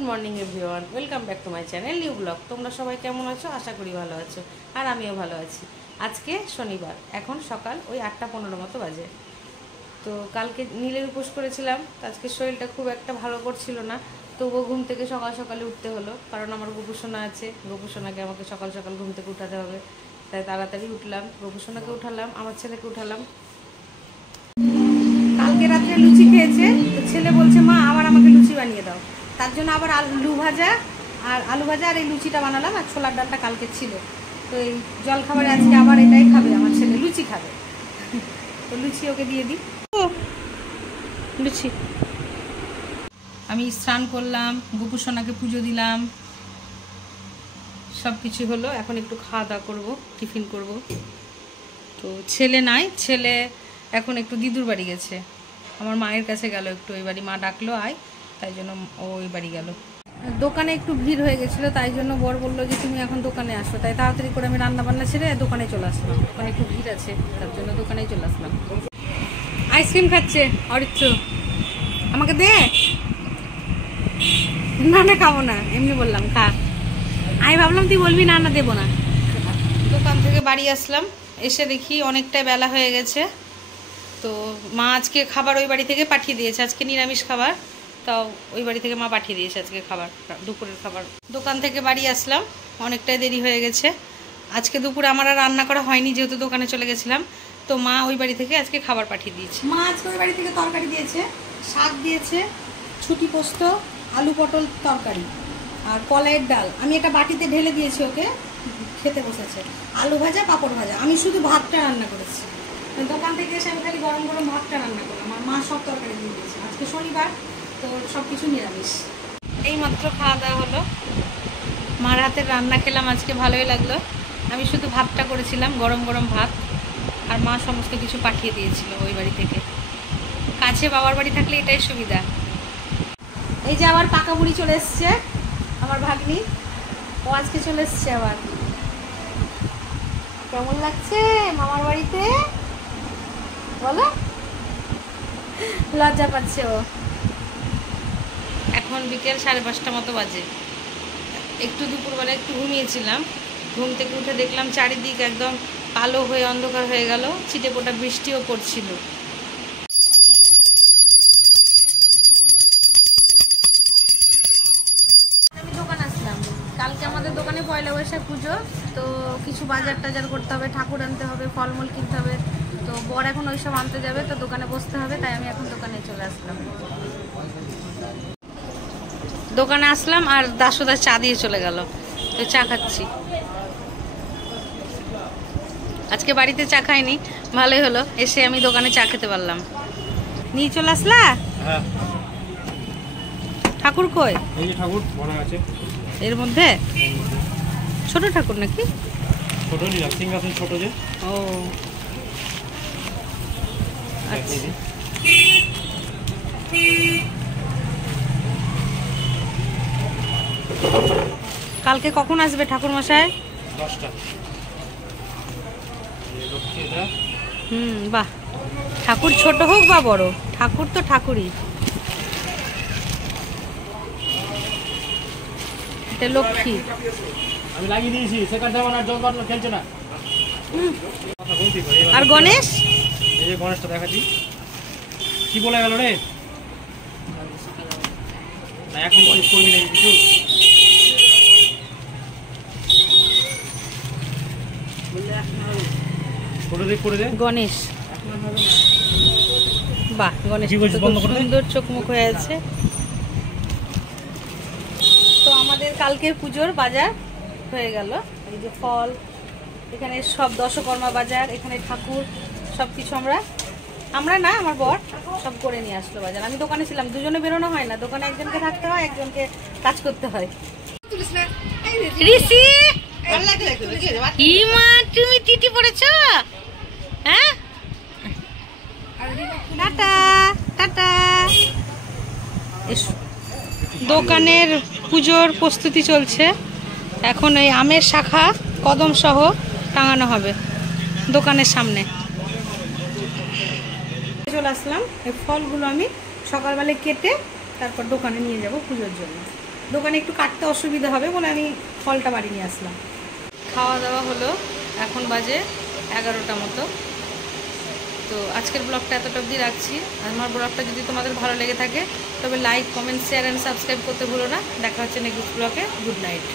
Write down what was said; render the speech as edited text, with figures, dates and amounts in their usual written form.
Good morning everyone, welcome back to my channel new blog. তোমরা সবাই কেমন আছো? আশা করি ভালো আছো, আর আমিও ভালো আছি। আজকে শনিবার, এখন সকাল ওই 8:15 মতো বাজে। তো কালকে নীলের উপোস করেছিলাম, আজকে শরীরটা খুব একটা ভালো করছিল না, তবুও ঘুম থেকে সকাল সকালে উঠতে হলো, কারণ আমার গোপুসোনা আছে। গোপুসোনাকে আমাকে সকাল সকাল ঘুম থেকে উঠাতে হবে, তাই তাড়াতাড়ি উঠলাম। গোপুসোনাকে উঠালাম, আমার ছেলেকে উঠালাম। কালকে রাত্রে লুচি খেয়েছে, তো ছেলে বলছে মা আবার আমাকে লুচি বানিয়ে দাও। তার জন্য আবার আলু ভাজা আর এই লুচিটা বানালাম, আর ছোলার ডালটা কালকে ছিল। তো এই জলখাবারে আজকে আবার এটাই খাবে আমার ছেলে, লুচি খাবে। তো লুচি ওকে দিয়ে দিই। লুচি আমি স্নান করলাম, গোপুসোনাকে পুজো দিলাম, সব কিছু হলো। এখন একটু খাওয়া দাওয়া করবো, টিফিন করব। তো ছেলে নাই, ছেলে এখন একটু দিদুর বাড়ি গেছে, আমার মায়ের কাছে গেল একটু। ওই বাড়ি মা ডাকলো আয়, তাই জন্য ও ওই বাড়ি গেল। দোকানে একটু ভিড় হয়ে গেছিলো, তাই জন্য বর বললো যে তুমি এখন দোকানে আসো, তাই তাড়াতাড়ি করে আমি রান্না বান্না ছেড়ে দোকানে চলে আসলাম। দোকানে একটু ভিড় আছে, তার জন্য দোকানেই চলে আসলাম। আইসক্রিম খাচ্ছে অরিত্র, আমাকে দে। না না খাবো না, এমনি বললাম খা। আমি ভাবলাম তুই বলবি না না দেবো না। দোকান থেকে বাড়ি আসলাম, এসে দেখি অনেকটাই বেলা হয়ে গেছে। তো মা আজকে খাবার ওই বাড়ি থেকে পাঠিয়ে দিয়েছে, আজকে নিরামিষ খাবার, তাও ওই বাড়ি থেকে মা পাঠিয়ে দিয়েছে আজকে খাবার, দুপুরের খাবার। দোকান থেকে বাড়ি আসলাম, অনেকটাই দেরি হয়ে গেছে। আজকে দুপুরে আমার আর রান্না করা হয়নি, যেহেতু দোকানে চলে গেছিলাম। তো মা ওই বাড়ি থেকে আজকে খাবার পাঠিয়ে দিয়েছে। মা আজকে ওই বাড়ি থেকে তরকারি দিয়েছে, শাক দিয়েছে, ছুটি পোস্ত, আলু পটল তরকারি আর কলাইয়ের ডাল। আমি এটা বাটিতে ঢেলে দিয়েছি, ওকে খেতে বসেছে। আলু ভাজা, পাঁপড় ভাজা। আমি শুধু ভাতটা রান্না করেছি। দোকান থেকে এসে আমি খালি গরম গরম ভাতটা রান্না করলাম, আর মা সব তরকারি দিয়ে দিয়েছে। আজকে শনিবার, তো সব কিছু নিরামিষ। এইমাত্র খাওয়া দাওয়া হলো, মার হাতের রান্না খেলাম, আজকে ভালোই লাগলো। আমি শুধু ভাতটা করেছিলাম, গরম গরম ভাত, আর মা সমস্ত কিছু পাঠিয়ে দিয়েছিল ওই বাড়ি থেকে। কাছে বাবার বাড়ি থাকলে এটাই সুবিধা। এই যে আবার পাকা বুড়ি চলে এসছে আমার ভাগ্নি, ও আজকে চলে এসছে আবার। কেমন লাগছে মামার বাড়িতে বলো? লজ্জা পাচ্ছে ও। এখন বিকেল 5:30 মতো বাজে। একটু দুপুরবেলা একটু ঘুমিয়েছিলাম, ঘুম থেকে উঠে দেখলাম চারিদিক একদম কালো হয়ে অন্ধকার হয়ে গেল, ছিটে ফোটা বৃষ্টিও পড়ছিল। আমি দোকান আসলাম, কালকে আমাদের দোকানে পয়লা বৈশাখ পুজো, তো কিছু বাজার টাজার করতে হবে, ঠাকুর আনতে হবে, ফলমূল কিনতে হবে। তো বর এখন ওইসব আনতে যাবে, তো দোকানে বসতে হবে, তাই আমি এখন দোকানে চলে আসলাম। দোকানে আসলাম আর দাসুদা চা দিয়ে চলে গেল, তো চা খাচ্ছি। আজকে বাড়িতে চা খাইনি, ভালোই হলো, এসে আমি দোকানে চা খেতে পারলাম। নিয়ে চলে আসলা? হ্যাঁ। ঠাকুর কই? এই যে ঠাকুর বড় আছে এর মধ্যে। ছোট ঠাকুর নাকি? ছোট নিলাম, সিংহাসন ছোট যে। ও আচ্ছা। কালকে কখন আসবে ঠাকুর মশাই? 10টা। বাহ, ঠাকুর ছোট হোক বা বড়, ঠাকুর তো ঠাকুরই। এটা লক্ষ্মী। আমি লাগিয়ে দিয়েছি, সেকার যাবো না, জল বাটলো খেলছে না। আর গণেশ? এই যে গণেশটা দেখাচ্ছি, কি বলে গেল রে? না এখন করবি নাকি কিছু? করে দে গণেশ। বাহ, গণেশ সুন্দর চোখ মুখ হয়ে আছে। তো আমাদের কালকে পুজোর বাজার হয়ে গেল। এই যে ফল, এখানে সব দশকর্মা বাজার, এখানে ঠাকুর, সব কিছু আমরা না, আমার বর সব করে নিয়ে আসলো বাজার। আমি দোকানে ছিলাম, দুজনে বেরোনো হয় না, দোকানে একজনকে থাকতে হয়, একজনকে কাজ করতে হয়। ঋষি, ইমা তুমি টিটি পড়েছ? হ্যাঁ, টাটা টাটা। দোকানের পুজোর প্রস্তুতি চলছে, এখন এই আমের শাখা কদম সহ টাঙানো হবে দোকানের সামনে। চলে আসলাম, এই ফলগুলো আমি সকালবেলায় কেটে তারপর দোকানে নিয়ে যাব পুজোর জন্য। দোকানে একটু কাটতে অসুবিধা হবে বলে আমি ফলটা বাড়ি নিয়ে আসলাম। খাওয়া দাওয়া হলো, এখন বাজে 11টা মতো। তো আজকের ব্লগটা এতটা অবধি রাখছি। আমার ব্লগটা যদি তোমাদের ভালো লেগে থাকে তবে like, comment, share and subscribe করতে ভুলো না। দেখা হচ্ছে নেক্সট ব্লগে। Good night.